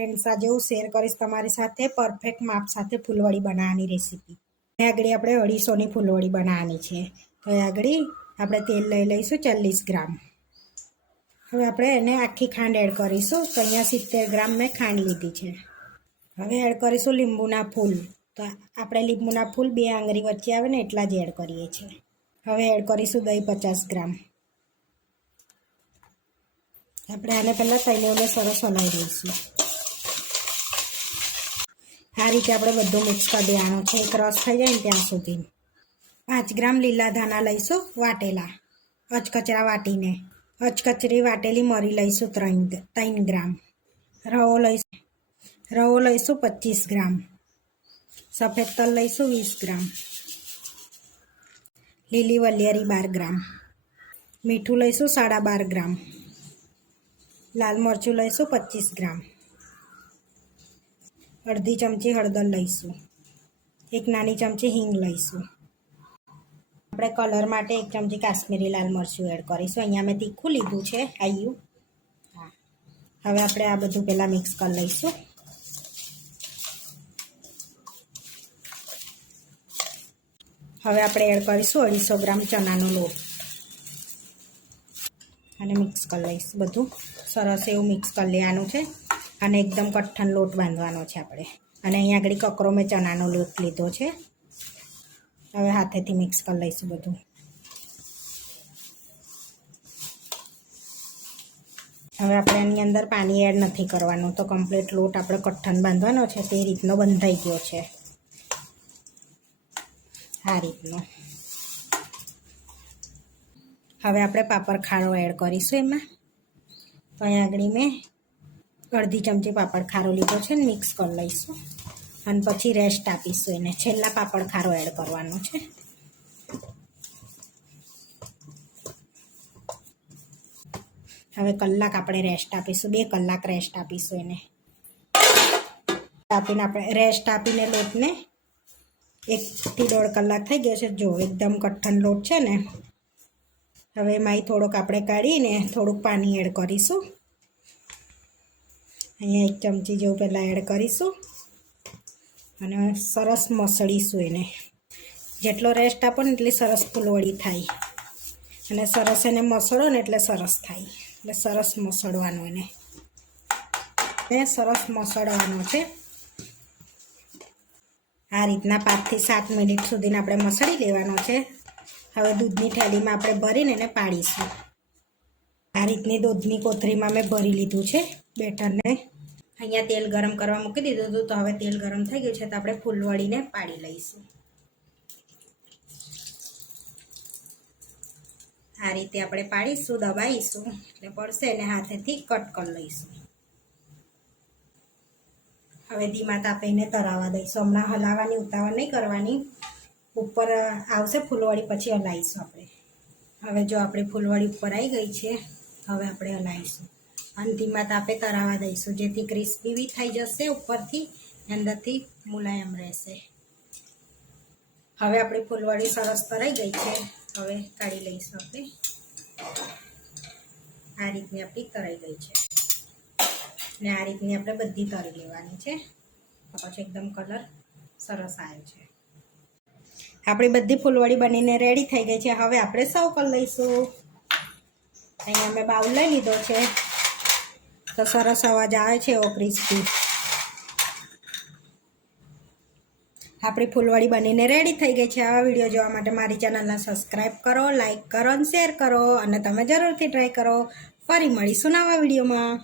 Friends આજે હું share કરીશ તમારી સાથે પરફેક્ટ માપ સાથે ફૂલવડી બનાવવાની રેસીપી આગળ આપણે અઢીસોની ફૂલવડી બનાવવાની છે. તો એ આગળ આપણે તેલ લઈ લઈશું ચાલીસ ગ્રામ. હવે આપણે એને આખી ખાંડ એડ કરીશું. તો અહીંયા સિત્તેર ગ્રામ મેં ખાંડ લીધી છે. હવે એડ કરીશું લીંબુના ફૂલ. તો આપણે લીંબુના ફૂલ બે આંગળી વચ્ચે આવે ને એટલા જ એડ કરીએ છીએ. હવે એડ કરીશું દહીં પચાસ ગ્રામ. આપણે આને પહેલાં તૈયારીને સરસ હલાવી દઈશું. આ રીતે આપણે બધું મિક્સ કરી દેવાનું છે. ક્રોસ થઈ જાય ને ત્યાં સુધી. પાંચ ગ્રામ લીલા ધાણા લઈશું વાટેલા. અચકચરા વાટીને. અચકચરી વાટેલી મરી લઈશું ત્રણ ત્રણ ગ્રામ. રવો લઈશું. રવો લઈશું પચીસ ગ્રામ. સફેદ તલ લઈશું વીસ ગ્રામ. લીલી વલિયારી બાર ગ્રામ. મીઠું લઈશું સાડા બાર ગ્રામ. લાલ મરચું લઈશું પચીસ ગ્રામ. અડધી ચમચી હળદર લઈશું. એક નાની ચમચી હિંગ લઈશું. આપણે કલર માટે એક ચમચી કાશ્મીરી લાલ મરચું એડ કરીશું. અહીંયા મેં તીખું લીધું છે, આયુ. હા. હવે આપણે આ બધું પહેલાં મિક્સ કરી લઈશું. હવે આપણે એડ કરીશું અઢીસો ગ્રામ ચણાનો લોટ. અને મિક્સ કરી લઈશું બધું. સરસ એવું મિક્સ કરી લેવાનું છે. અને એકદમ કઠણ લોટ બાંધવાનો છે આપણે. અને અહીંયા આગળ કકરો મેં ચણાનો લોટ લીધો છે. હવે હાથેથી મિક્સ કરી લઈશું બધું. હવે આપણે એની અંદર પાણી એડ નથી કરવાનું. તો કમ્પ્લીટ લોટ આપણે કઠણ બાંધવાનો છે. તે રીતનો બંધાઈ ગયો છે. આ રીતનો. હવે આપણે પાપડ ખારો એડ કરીશું એમાં. તો અહીંયા આગળ મેં અડધી ચમચી પાપડ ખારો લીધો છે ને મિક્સ કરી લઈશું. અને પછી રેસ્ટ આપીશું એને. છેલ્લા પાપડ ખારો એડ કરવાનો છે. હવે કલાક આપણે રેસ્ટ આપીશું. બે કલાક રેસ્ટ આપીશું એને. આપીને આપણે રેસ્ટ આપીને લોટને એકથી દોઢ કલાક થઈ ગયો છે. જો એકદમ કઠણ લોટ છે ને. હવે એમાંય થોડોક આપણે કાઢીને થોડુંક પાણી એડ કરીશું. અહીંયા એક ચમચી જેવું પહેલાં એડ કરીશું અને સરસ મસળીશું એને. જેટલો રેસ્ટ આપો ને એટલી સરસ ફૂલવડી થાય. અને સરસ એને મસળો ને એટલે સરસ થાય. એટલે સરસ મસળવાનું એને. ને સરસ મસળવાનો છે. આ રીતના પાંચથી સાત મિનિટ સુધીને આપણે મસળી લેવાનો છે. હવે દૂધની થેલીમાં આપણે ભરીને એને પાડીશું. આ રીતની દૂધની કોથરીમાં મેં ભરી લીધું છે બેટરને. અહીંયા તેલ ગરમ કરવા મૂકી દીધું હતું, તો હવે તેલ ગરમ થઈ ગયું છે, તો આપણે ફૂલવડીને પાડી લઈશું. આ રીતે આપણે પાડીશું, દબાવીશું, એટલે પડશે એને હાથેથી કટ કરી લઈશું. હવે ધીમા તાપે એને તરાવા દઈશું. હમણાં હલાવવાની, ઉતાવળ નહીં કરવાની. ઉપર આવશે ફૂલવાળી, પછી હલાવીશું આપણે. હવે જો આપણી ફૂલવાળી ઉપર આવી ગઈ છે હવે આપણે હલાવીશું. અને ધીમા તાપે તરાવા દઈશું. જેથી ક્રિસ્પી બી થઈ જશે ઉપરથી અંદરથી મુલાયમ રહેશે. હવે આપણી ફૂલવાળી સરસ તરાઈ ગઈ છે. હવે કાઢી લઈશું આપણે. આ રીતની આપણી તરાઈ ગઈ છે. ને આ રીતની આપણે બધી તરી લેવાની છે. પછી એકદમ કલર સરસ આવ્યો છે. આપણી બધી ફૂલવડી બનીને રેડી થઈ ગઈ છે. હવે આપણે સર્વ કરી લઈશું. અહીંયા મેં બાઉલ લઈ લીધો છે. તો સરસ અવાજ આવે છે એવો આપણી ફૂલવાળી બનીને રેડી થઈ ગઈ છે. આવા વીડિયો જોવા માટે મારી ચેનલને સબસ્ક્રાઈબ કરો લાઇક કરો અને શેર કરો. અને તમે જરૂરથી ટ્રાય કરો. ફરી મળીશું નવા વિડીયોમાં